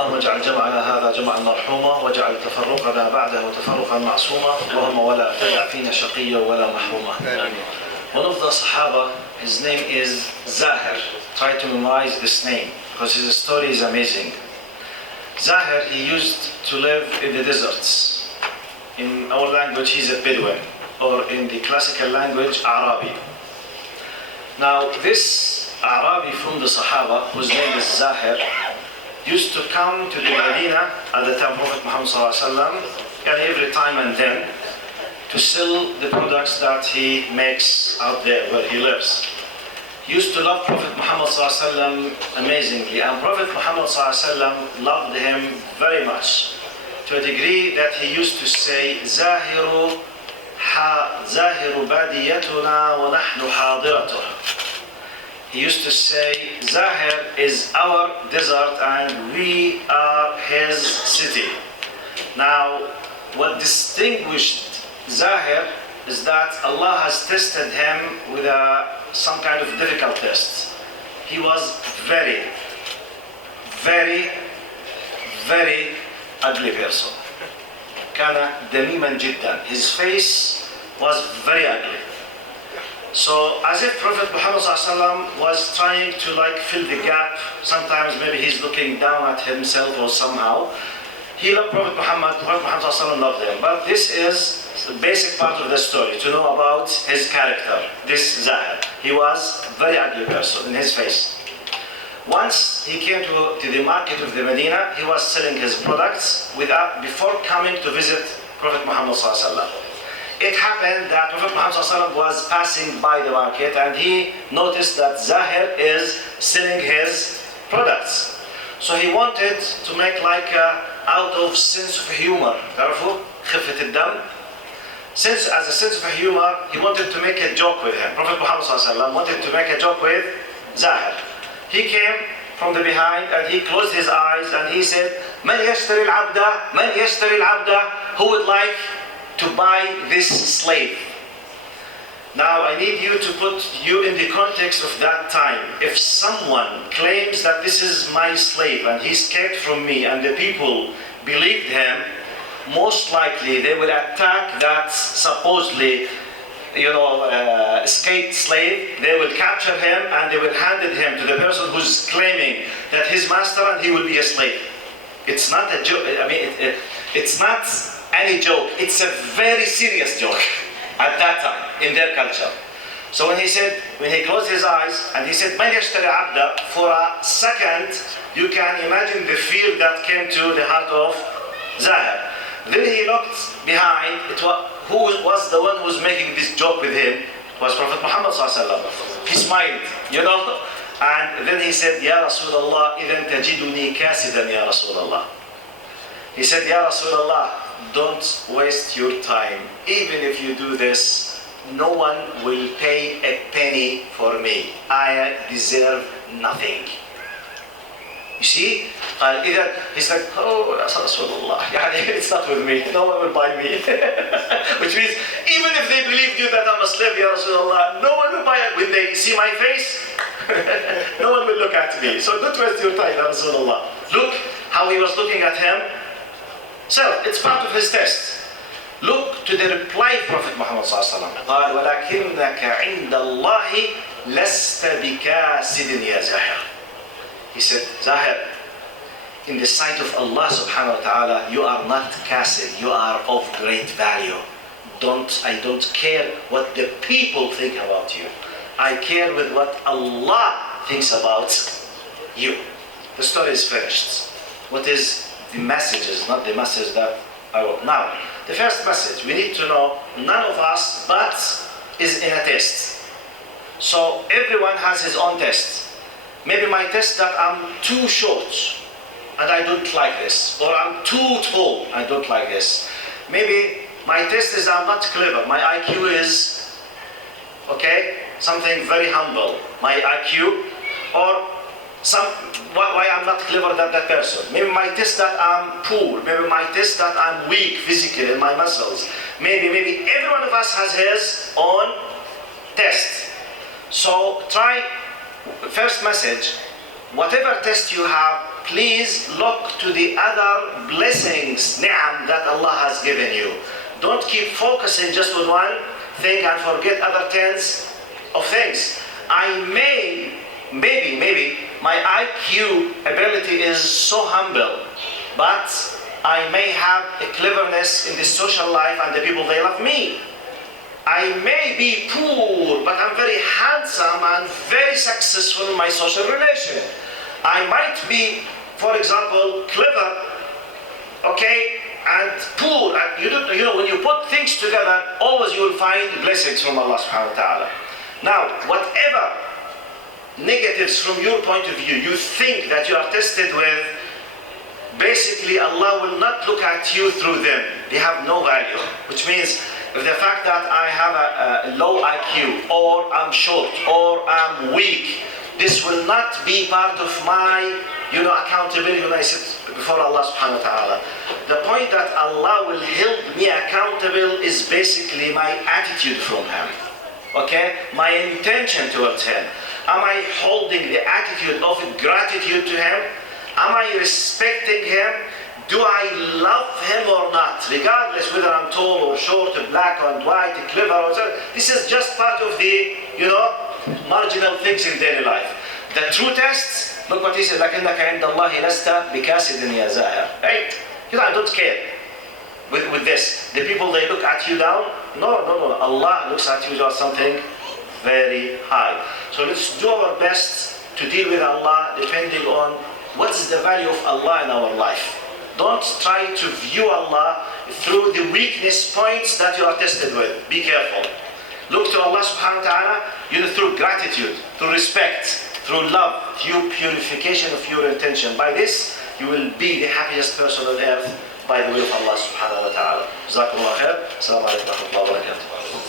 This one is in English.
اللهم اجعل جمعنا هذا جمعا مرحوما واجعل تفرقنا بعده تفرقا معصوما اللهم ولا تدع فينا شقيا ولا محروما. One of the Sahaba, his name is Zahir. Try to memorize this name because his story is amazing. Zahir, he used to live in the deserts. In our language, he's a Bedouin, or in the classical language, Arabi. Now, this Arabi from the Sahaba, whose name is Zahir, used to come to the Medina at the time of Prophet Muhammad ﷺ, and every time and then, to sell the products that he makes out there where he lives. He used to love Prophet Muhammad ﷺ amazingly, and Prophet Muhammad ﷺ loved him very much, to a degree that he used to say, Zahiru badiyatuna wa nahnu hadiratuh. He used to say, Zahir is our desert and we are his city. Now, what distinguished Zahir is that Allah has tested him with some kind of difficult test. He was very, very, very ugly person. كان دميما جدا. His face was very ugly. So as if Prophet Muhammad ﷺ was trying to fill the gap. Sometimes maybe he's looking down at himself or somehow. He loved Prophet Muhammad ﷺ loved him. But this is the basic part of the story, to know about his character, this Zahir. He was a very ugly person in his face. Once he came to the market of the Medina, he was selling his products before coming to visit Prophet Muhammad ﷺ. It happened that Prophet Muhammad ﷺ was passing by the market and he noticed that Zahir is selling his products. So he wanted to make out of sense of humor. تعرفوا خفة الدم. Since as a sense of humor, he wanted to make a joke with him. Prophet Muhammad ﷺ wanted to make a joke with Zahir. He came from the behind and he closed his eyes and he said, من يشتري العبد من يشتري العبد, who would like to buy this slave? Now I need you to put you in the context of that time. If someone claims that this is my slave and he escaped from me and the people believed him, most likely they will attack that supposedly escaped slave. They will capture him and they will hand him to the person who's claiming that his master and he will be a slave. It's not a joke. I mean, it's not any joke. It's a very serious joke at that time in their culture. So when he closed his eyes and he said, "Man yashtari abda," for a second you can imagine the fear that came to the heart of Zahir. Then he looked behind. Who was the one who was making this joke with him? It was Prophet Muhammad ﷺ. He smiled, and then he said, "Ya Rasulullah, idhan tajiduni kasidan ya Rasulullah." He said, "Ya Rasulullah, don't waste your time. Even if you do this, no one will pay a penny for me. I deserve nothing." You see? He's like, "Oh, Rasulullah, it's not with me. No one will buy me." Which means, even if they believed you that I'm a slave, Ya Rasulullah, no one will buy it. When they see my face, no one will look at me. So don't waste your time, Ya Rasulullah. Look how he was looking at him. So, it's part of his test. Look to the reply of Prophet Muhammad ﷺ. قال ولكنك عند الله لست بكاسد يا زاهر. He said, Zahir, in the sight of Allah subhanahu wa ta'ala, you are not kasid, you are of great value. I don't care what the people think about you. I care with what Allah thinks about you. The story is finished. What is the messages, not the message that I want. Now, the first message, we need to know, none of us but is in a test. So everyone has his own test. Maybe my test that I'm too short and I don't like this, or I'm too tall, I don't like this. Maybe my test is I'm not clever, my IQ is, something very humble, my IQ, or why I'm not clever than that person. Maybe my test that I'm poor, maybe my test that I'm weak physically in my muscles. Maybe every one of us has his own test. So try, first message, whatever test you have, please look to the other blessings, ni'am, that Allah has given you. Don't keep focusing just on one thing and forget other tens of things. Maybe my IQ ability is so humble, but I may have a cleverness in the social life and the people, they love me. I may be poor, but I'm very handsome and very successful in my social relation. I might be, for example, clever, okay, and poor. And you know, when you put things together, always you will find blessings from Allah subhanahu wa ta'ala. Now, whatever negatives from your point of view you think that you are tested with, basically Allah will not look at you through them. They have no value. Which means, if the fact that I have a low IQ, or I'm short, or I'm weak, this will not be part of my, accountability when I sit before Allah subhanahu wa ta'ala. The point that Allah will hold me accountable is basically my attitude from Him. Okay? My intention towards Him. Am I holding the attitude of gratitude to Him? Am I respecting Him? Do I love Him or not? Regardless whether I'm tall or short, black or white, clever or so. This is just part of the, marginal things in daily life. The true tests, look what He said, لَكِنَّكَ عِنْدَ اللَّهِ لَسْتَ بِكَاسِدٍ يَا زَاهِرٍ. Right? I don't care with this. The people, they look at you down. No. Allah looks at you as something very high. So let's do our best to deal with Allah depending on what's the value of Allah in our life. Don't try to view Allah through the weakness points that you are tested with. Be careful. Look to Allah subhanahu wa ta'ala, through gratitude, through respect, through love, through purification of your intention. By this, you will be the happiest person on earth by the will of Allah subhanahu wa ta'ala. Jazakumullah khair. Assalamu alaikum wa rahmatullahi wa barakatuh.